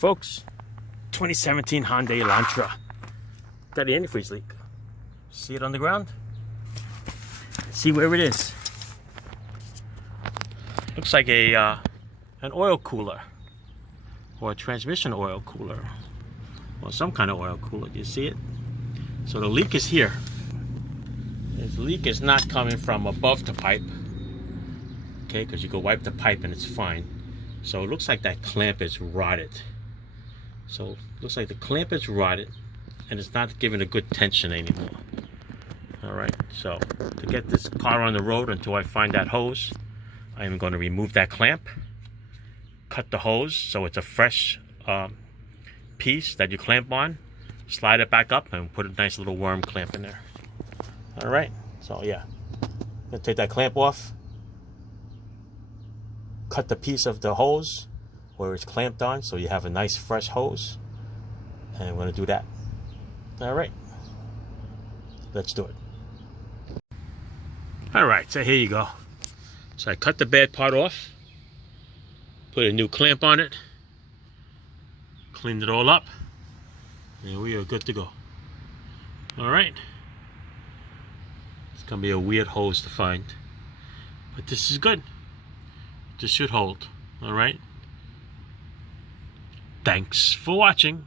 folks, 2017 Hyundai Elantra. Got the antifreeze leak. See it on the ground? See where it is. Looks like an oil cooler, or a transmission oil cooler, or some kind of oil cooler. Do you see it? So the leak is here. This leak is not coming from above the pipe, okay, because you go wipe the pipe and it's fine. So it looks like that clamp is rotted. So it looks like the clamp is rotted and it's not giving a good tension anymore. Alright, so to get this car on the road until I find that hose, I am going to remove that clamp, cut the hose so it's a fresh piece that you clamp on, slide it back up and put a nice little worm clamp in there. Alright, so yeah, I'm going to take that clamp off, cut the piece of the hose where it's clamped on so you have a nice fresh hose, and I'm going to do that. Alright, let's do it. Alright, so here you go. So I cut the bad part off, put a new clamp on it, cleaned it all up, and we are good to go. Alright, it's going to be a weird hose to find, but this is good. This should hold. Alright, thanks for watching.